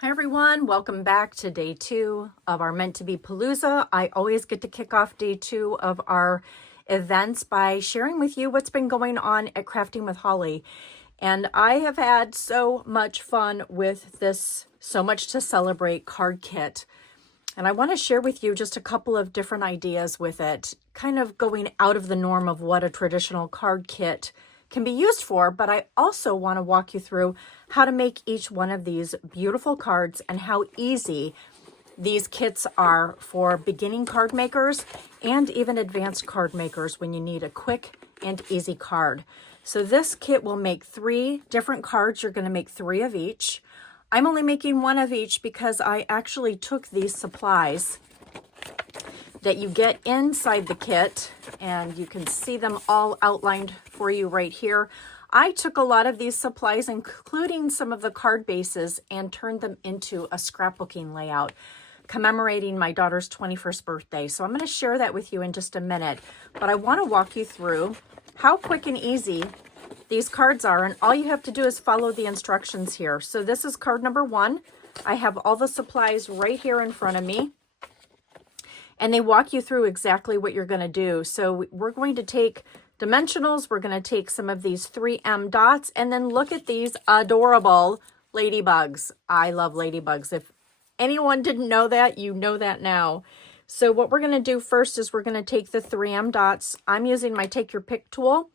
Hi everyone, welcome back to day 2 of our Meant to Be Palooza. I always get to kick off day 2 of our events by sharing with you what's been going on at Crafting with Holly. And I have had so much fun with this So Much to Celebrate card kit. And I want to share with you just a couple of different ideas with it, kind of going out of the norm of what a traditional card kit can be used for, but I also want to walk you through how to make each one of these beautiful cards and how easy these kits are for beginning card makers and even advanced card makers when you need a quick and easy card. So this kit will make 3 different cards. You're going to make 3 of each. I'm only making 1 of each because I actually took these supplies that you get inside the kit, and you can see them all outlined for you right here. I took a lot of these supplies, including some of the card bases, and turned them into a scrapbooking layout commemorating my daughter's 21st birthday. So I'm going to share that with you in just a minute, but I want to walk you through how quick and easy these cards are, and all you have to do is follow the instructions here. So this is card number 1. I have all the supplies right here in front of me, and they walk you through exactly what you're going to do. So we're going to take dimensionals, we're going to take some of these 3M dots, and then look at these adorable ladybugs. I love ladybugs. If anyone didn't know that, you know that now. So what we're going to do first is we're going to take the 3M dots. I'm using my Take Your Pick tool,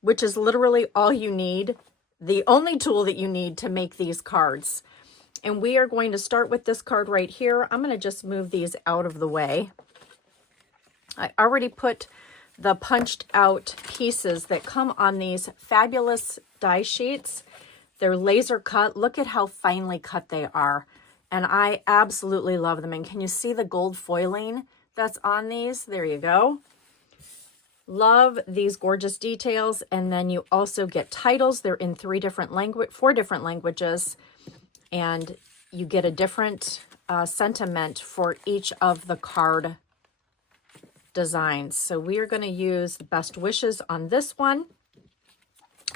which is literally all you need, the only tool that you need to make these cards. And we are going to start with this card right here. I'm going to just move these out of the way. I already put the punched out pieces that come on these fabulous die sheets. They're laser cut. Look at how finely cut they are. And I absolutely love them. And can you see the gold foiling that's on these? There you go. Love these gorgeous details. And then you also get titles. They're in 4 different languages. And you get a different sentiment for each of the card designs. So we are going to use best wishes on this one.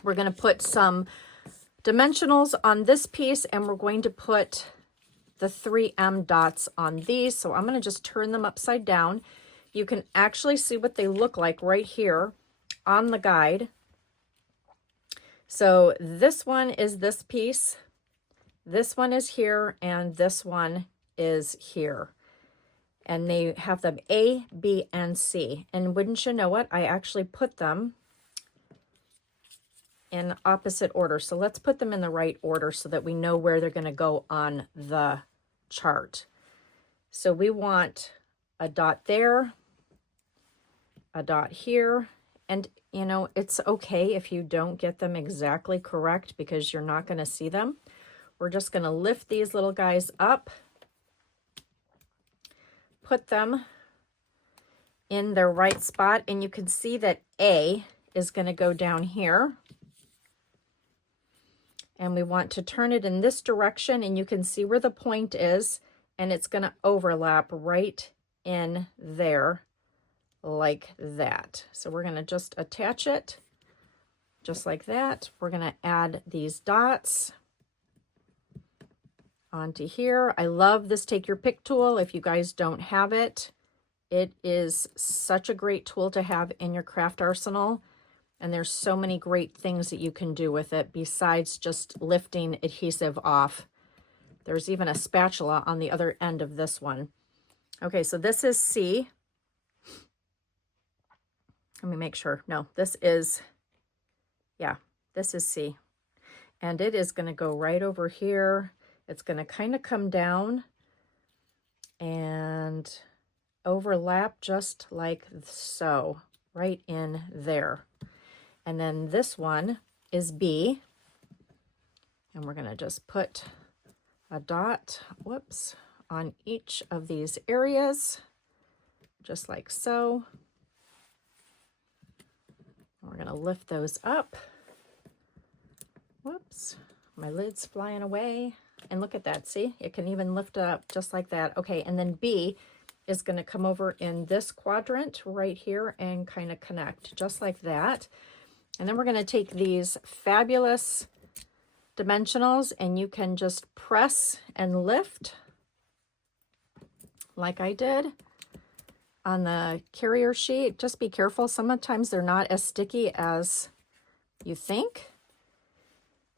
We're going to put some dimensionals on this piece, and we're going to put the 3M dots on these. So I'm going to just turn them upside down. You can actually see what they look like right here on the guide. So this one is this piece, this one is here, and this one is here. And they have them A, B, and C. And wouldn't you know it, I actually put them in opposite order. So let's put them in the right order so that we know where they're going to go on the chart. So we want a dot there, a dot here, and you know, it's okay if you don't get them exactly correct because you're not going to see them. We're just going to lift these little guys up, put them in their right spot, and you can see that A is going to go down here. And we want to turn it in this direction, and you can see where the point is, and it's going to overlap right in there like that. So we're going to just attach it just like that. We're going to add these dots onto here. I love this Take Your Pick tool. If you guys don't have it, it is such a great tool to have in your craft arsenal. And there's so many great things that you can do with it besides just lifting adhesive off. There's even a spatula on the other end of this one. Okay, so this is C. Let me make sure. No, this is, yeah, this is C. And it is going to go right over here. It's going to kind of come down and overlap just like so, right in there. And then this one is B. And we're going to just put a dot, whoops, on each of these areas, just like so. And we're going to lift those up. Whoops, my lid's flying away. And look at that, see? It can even lift up just like that. Okay, and then B is going to come over in this quadrant right here and kind of connect just like that. And then we're going to take these fabulous dimensionals, and you can just press and lift like I did on the carrier sheet. Just be careful. Sometimes they're not as sticky as you think.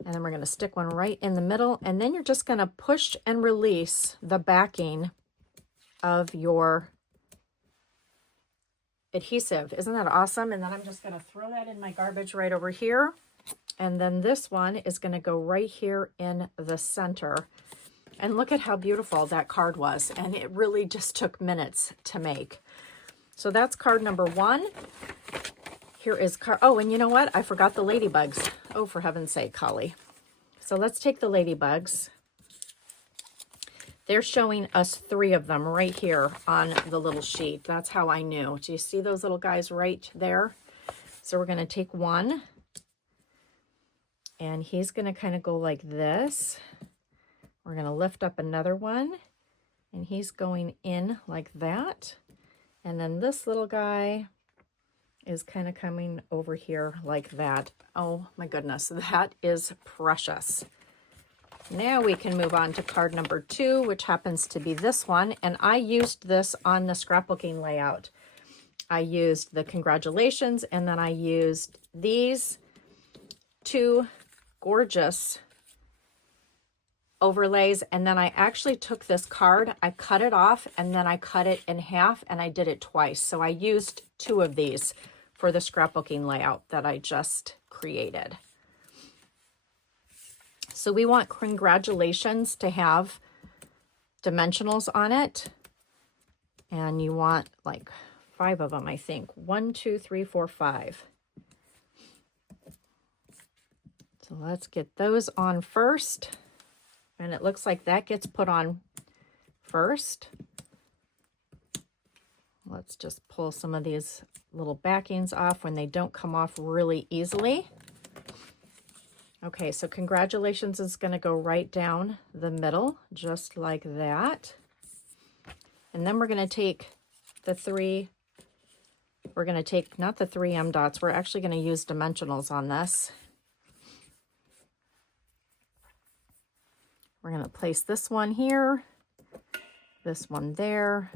And then we're going to stick one right in the middle, and then you're just going to push and release the backing of your adhesive. Isn't that awesome? And then I'm just going to throw that in my garbage right over here. And then this one is going to go right here in the center. And look at how beautiful that card was. And it really just took minutes to make. So that's card number 1. Here is card, oh, and you know what? I forgot the ladybugs. Oh, for heaven's sake, Holly. So let's take the ladybugs. They're showing us 3 of them right here on the little sheet. That's how I knew. Do you see those little guys right there? So we're going to take one, and he's going to kind of go like this. We're going to lift up another one, and he's going in like that. And then this little guy is kind of coming over here like that. Oh my goodness, that is precious. Now we can move on to card number 2, which happens to be this one. And I used this on the scrapbooking layout. I used the congratulations, and then I used these 2 gorgeous overlays. And then I actually took this card, I cut it off, and then I cut it in half, and I did it twice. So I used 2 of these for the scrapbooking layout that I just created. So we want congratulations to have dimensionals on it. And you want like 5 of them, I think. 1, 2, 3, 4, 5. So let's get those on first. And it looks like that gets put on first. Let's just pull some of these little backings off when they don't come off really easily. Okay, so congratulations is going to go right down the middle, just like that. And then we're going to take the 3, we're going to take not the 3 M dots, we're actually going to use dimensionals on this. We're going to place this one here, this one there.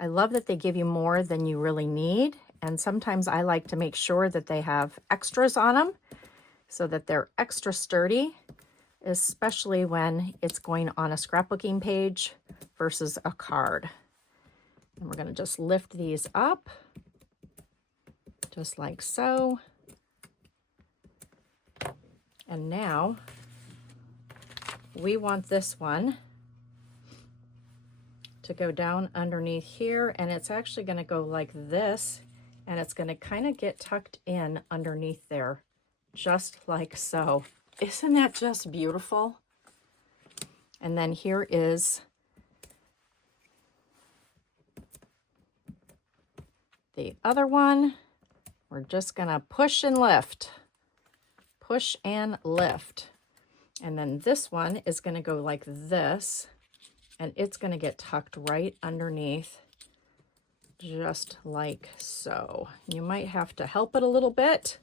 I love that they give you more than you really need. And sometimes I like to make sure that they have extras on them so that they're extra sturdy, especially when it's going on a scrapbooking page versus a card. And we're going to just lift these up just like so. And now we want this one to go down underneath here, and it's actually going to go like this, and it's going to kind of get tucked in underneath there, just like so. Isn't that just beautiful? And then here is the other one. We're just going to push and lift, push and lift. And then this one is going to go like this, and it's going to get tucked right underneath, just like so. You might have to help it a little bit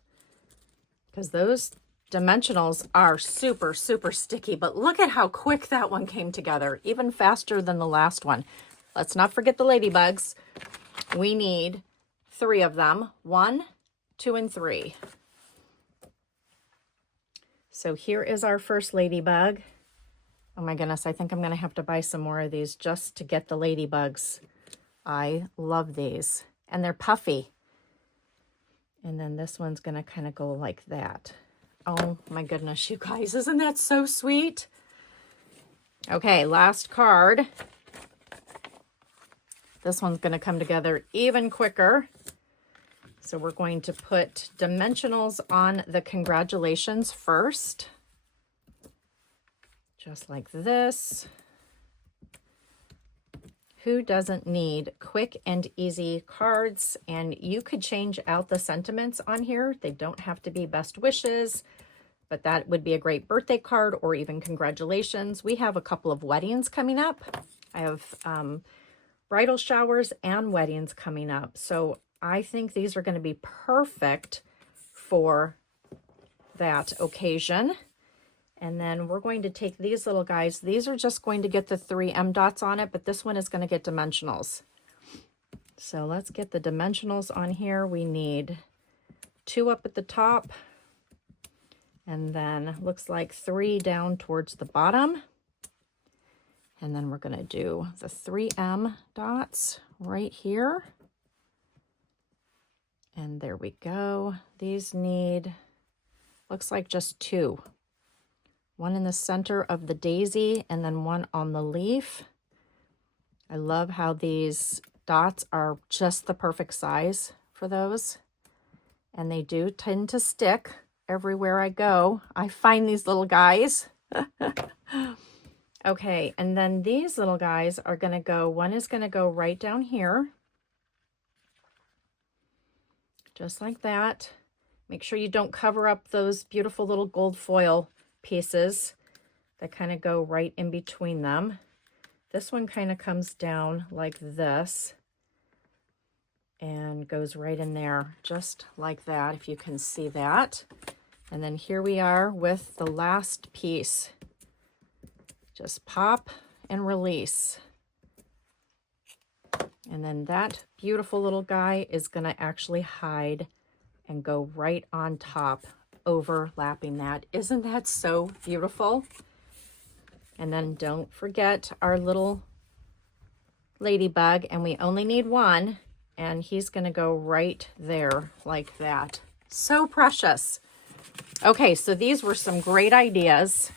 because those dimensionals are super, super sticky. But look at how quick that one came together, even faster than the last one. Let's not forget the ladybugs. We need 3 of them, 1, 2, and 3. So here is our first ladybug. Oh my goodness, I think I'm going to have to buy some more of these just to get the ladybugs. I love these. And they're puffy. And then this one's going to kind of go like that. Oh my goodness, you guys, isn't that so sweet? Okay, last card. This one's going to come together even quicker. So we're going to put dimensionals on the congratulations first. Just like this. Who doesn't need quick and easy cards? And you could change out the sentiments on here. They don't have to be best wishes, but that would be a great birthday card or even congratulations. We have a couple of weddings coming up. I have bridal showers and weddings coming up. So I think these are going to be perfect for that occasion. And then we're going to take these little guys. These are just going to get the 3 M dots on it, but this one is going to get dimensionals. So let's get the dimensionals on here. We need 2 up at the top, and then looks like 3 down towards the bottom. And then we're going to do the 3M dots right here. And there we go. These need, looks like just 2. 1 in the center of the daisy and then 1 on the leaf. I love how these dots are just the perfect size for those. And they do tend to stick everywhere I go. I find these little guys. Okay, and then these little guys are going to go, one is going to go right down here. Just like that. Make sure you don't cover up those beautiful little gold foil pieces that kind of go right in between them. This one kind of comes down like this and goes right in there, just like that, if you can see that. And then here we are with the last piece. Just pop and release. And then that beautiful little guy is going to actually hide and go right on top, overlapping that. Isn't that so beautiful? And then don't forget our little ladybug, and we only need 1, and he's going to go right there like that. So precious. Okay, so these were some great ideas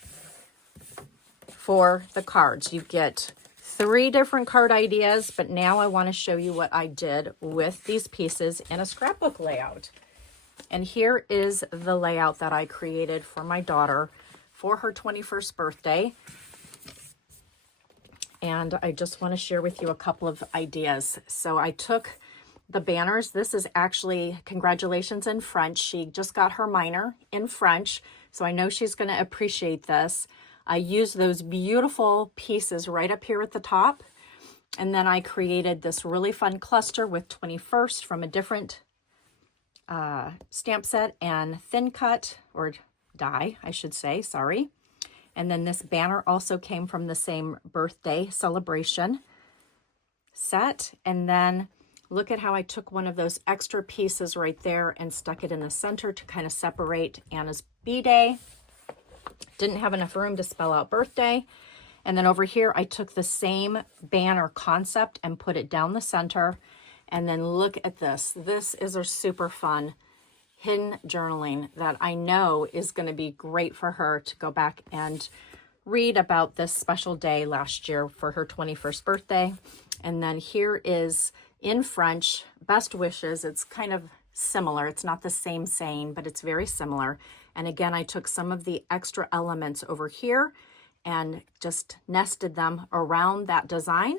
for the cards. You get 3 different card ideas, but now I want to show you what I did with these pieces in a scrapbook layout. And here is the layout that I created for my daughter for her 21st birthday. And I just want to share with you a couple of ideas. So I took the banners. This is actually congratulations in French. She just got her minor in French, so I know she's going to appreciate this. I used those beautiful pieces right up here at the top. And then I created this really fun cluster with 21st from a different stamp set and thin cut, or die, I should say, sorry. And then this banner also came from the same birthday celebration set. And then look at how I took one of those extra pieces right there and stuck it in the center to kind of separate Anna's B-Day. Didn't have enough room to spell out birthday. And then over here, I took the same banner concept and put it down the center. And then look at this. This is a super fun hidden journaling that I know is going to be great for her to go back and read about this special day last year for her 21st birthday. And then here is in French, best wishes. It's kind of similar. It's not the same saying, but it's very similar. And again, I took some of the extra elements over here and just nested them around that design.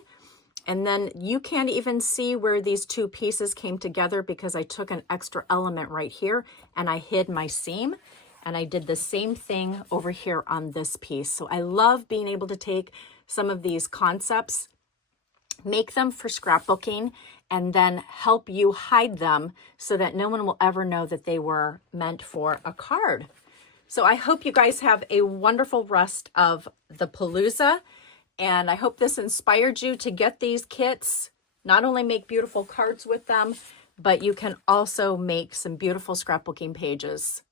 And then you can't even see where these 2 pieces came together because I took an extra element right here and I hid my seam. And I did the same thing over here on this piece. So I love being able to take some of these concepts, make them for scrapbooking, and then help you hide them so that no one will ever know that they were meant for a card. So I hope you guys have a wonderful rest of the Palooza. And I hope this inspired you to get these kits, not only make beautiful cards with them, but you can also make some beautiful scrapbooking pages.